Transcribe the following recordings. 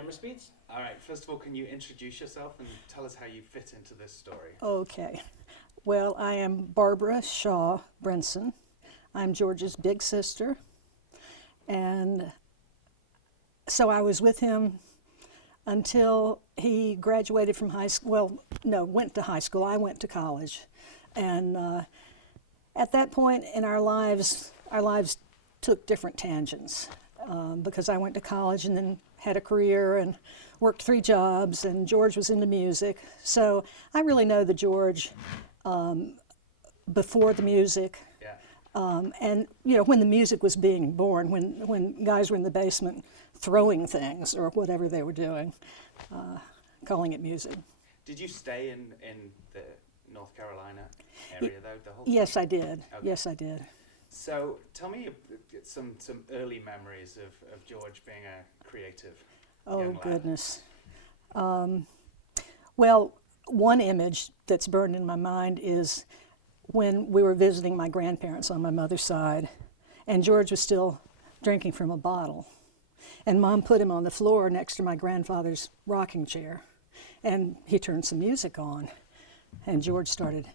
Camera speeds? All right, first of all, can you introduce yourself and tell us how you fit into this story? Okay. Well, I am Barbara Shaw Brinson. I'm George's big sister. And so I was with him until he graduated from high school. Well, no, went to high school. I went to college. And at that point in our lives took different tangents because I went to college and then had a career and worked 3 jobs, and George was into music. So I really know the George before the music. Yeah. And you know, when the music was being born, when guys were in the basement throwing things or whatever they were doing, calling it music. Did you stay in the North Carolina area though the whole Yes, time? I did. Okay. Yes, I did. So tell me some early memories of George being a creative Oh, young lad. goodness. Well, one image that's burned in my mind is when we were visiting my grandparents on my mother's side, and George was still drinking from a bottle. And Mom put him on the floor next to my grandfather's rocking chair, and he turned some music on, and George started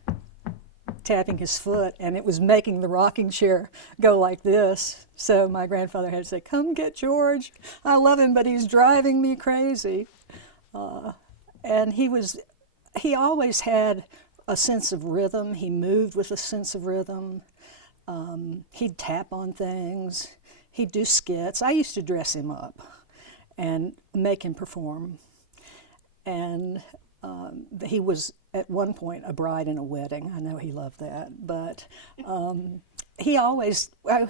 tapping his foot, and it was making the rocking chair go like this. So my grandfather had to say, "Come get George. I love him, but he's driving me crazy." And he always had a sense of rhythm. He moved with a sense of rhythm. He'd tap on things. He'd do skits. I used to dress him up and make him perform. And he was at one point a bride in a wedding. I know he loved that, but he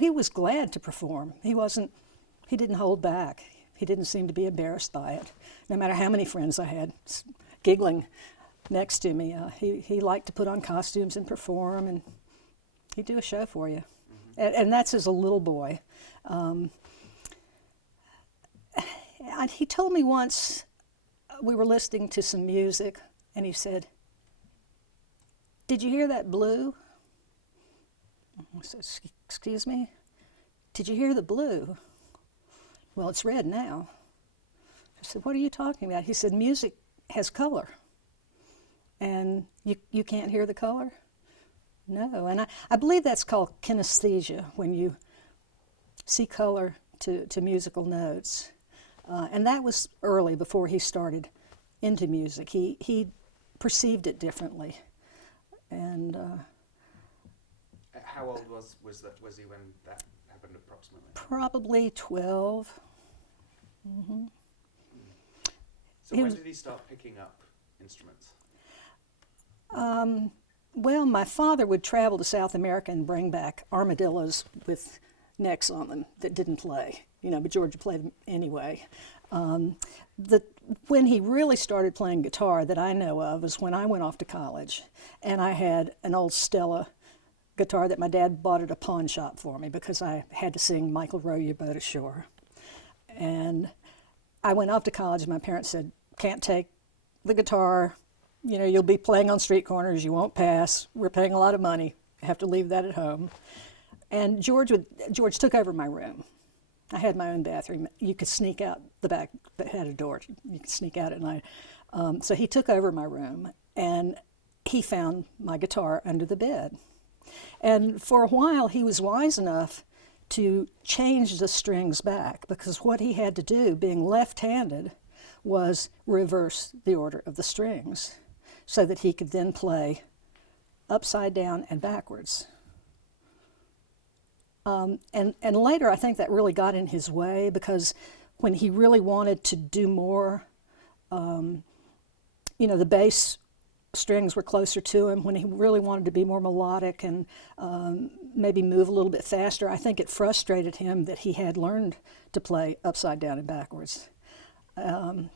was glad to perform. He didn't hold back. He didn't seem to be embarrassed by it. No matter how many friends I had giggling next to me, he liked to put on costumes and perform, and he'd do a show for you. And that's as a little boy. He told me once, we were listening to some music, and he said, "Did you hear that blue?" I said, "Excuse me? Did you hear the blue?" "Well, it's red now." I said, "What are you talking about?" He said, "Music has color, and you can't hear the color?" No, and I believe that's called kinesthesia, when you see color to musical notes. And that was early, before he started into music. He perceived it differently. And How old was he when that happened approximately? probably 12. So He when was- did he start picking up instruments? Well, my father would travel to South America and bring back armadillos with necks on them that didn't play, but George played them anyway. When he really started playing guitar that I know of was when I went off to college, and I had an old Stella guitar that my dad bought at a pawn shop for me because I had to sing "Michael Row Your Boat Ashore." And I went off to college, and my parents said, "Can't take the guitar. You'll be playing on street corners. You won't pass. We're paying a lot of money. You have to leave that at home." And George took over my room. I had my own bathroom. You could sneak out the back that had a door. You could sneak out at night. So he took over my room, and he found my guitar under the bed. And for a while, he was wise enough to change the strings back, because what he had to do, being left-handed, was reverse the order of the strings so that he could then play upside down and backwards. And later, I think that really got in his way, because when he really wanted to do more, the bass strings were closer to him. When he really wanted to be more melodic and maybe move a little bit faster, I think it frustrated him that he had learned to play upside down and backwards. And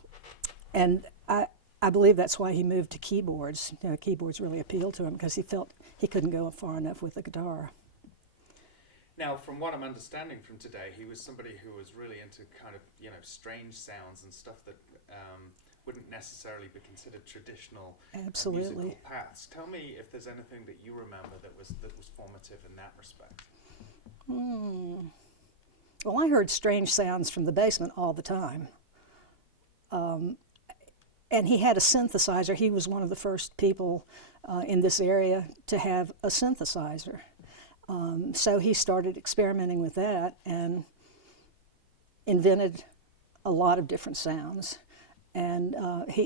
I believe that's why he moved to keyboards. Keyboards really appealed to him, because he felt he couldn't go far enough with the guitar. Now, from what I'm understanding from today, he was somebody who was really into kind of, strange sounds and stuff that wouldn't necessarily be considered traditional Absolutely. musical paths. Tell me if there's anything that you remember that was formative in that respect. Well, I heard strange sounds from the basement all the time. and he had a synthesizer. He was one of the first people in this area to have a synthesizer. So he started experimenting with that and invented a lot of different sounds. And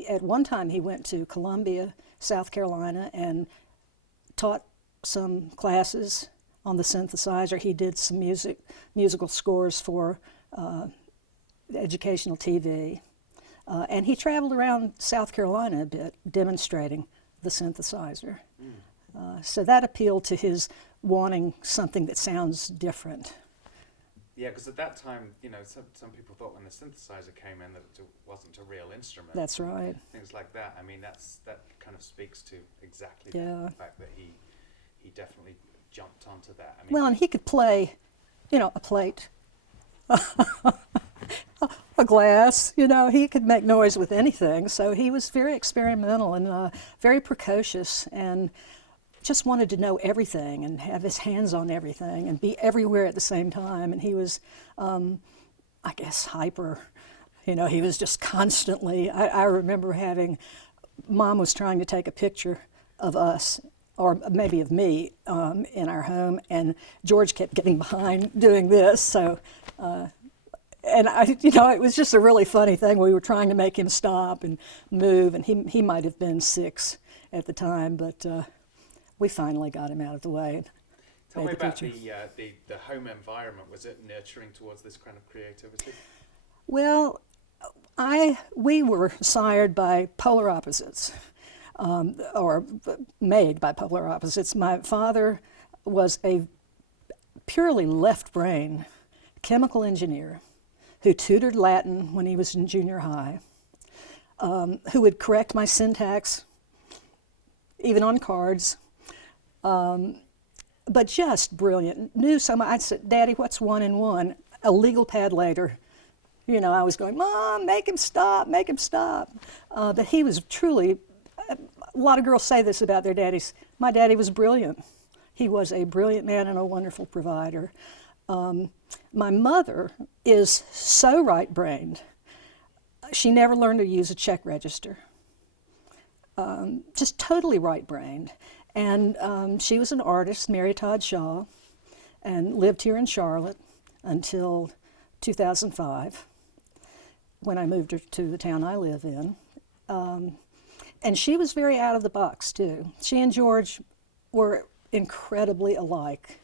at one time he went to Columbia, South Carolina, and taught some classes on the synthesizer. He did some musical scores for educational TV. And he traveled around South Carolina a bit, demonstrating the synthesizer. So that appealed to his wanting something that sounds different. Yeah, because at that time, you know, some people thought when the synthesizer came in that it wasn't a real instrument. That's right. Things like that. I mean, that kind of speaks to exactly Yeah. the fact that he definitely jumped onto that. I mean, Well, and he could play, you know, a plate, a glass, you know, he could make noise with anything. So he was very experimental and very precocious, and just wanted to know everything and have his hands on everything and be everywhere at the same time. And he was, I guess, hyper. You know, he was just constantly, I remember Mom was trying to take a picture of us, or maybe of me, in our home, and George kept getting behind doing this. So, and it was just a really funny thing. We were trying to make him stop and move, and he might have been 6 at the time, but we finally got him out of the way. And tell made me the about picture. the home environment. Was it nurturing towards this kind of creativity? Well, we were sired by polar opposites, or made by polar opposites. My father was a purely left-brain chemical engineer who tutored Latin when he was in junior high, who would correct my syntax, even on cards, but just brilliant. Knew so much. I'd say, "Daddy, what's 1 and 1?" A legal pad later. You know, I was going, "Mom, make him stop, make him stop." But he was truly, a lot of girls say this about their daddies. My daddy was brilliant. He was a brilliant man and a wonderful provider. My mother is so right-brained. She never learned to use a check register. Just totally right-brained. And she was an artist, Mary Todd Shaw, and lived here in Charlotte until 2005, when I moved her to the town I live in. And she was very out of the box, too. She and George were incredibly alike.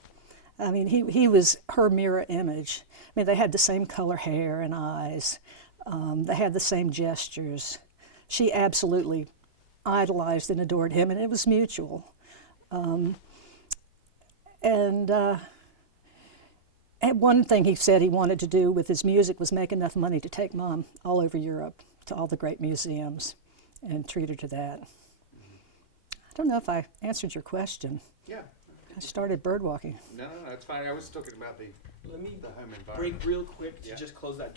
I mean, he was her mirror image. I mean, they had the same color hair and eyes. They had the same gestures. She absolutely idolized and adored him, and it was mutual. And one thing he said he wanted to do with his music was make enough money to take Mom all over Europe to all the great museums and treat her to that. I don't know if I answered your question. Yeah. I started bird walking. No, it's fine. I was talking about the Let me home environment. break real quick to Yeah. just close that door.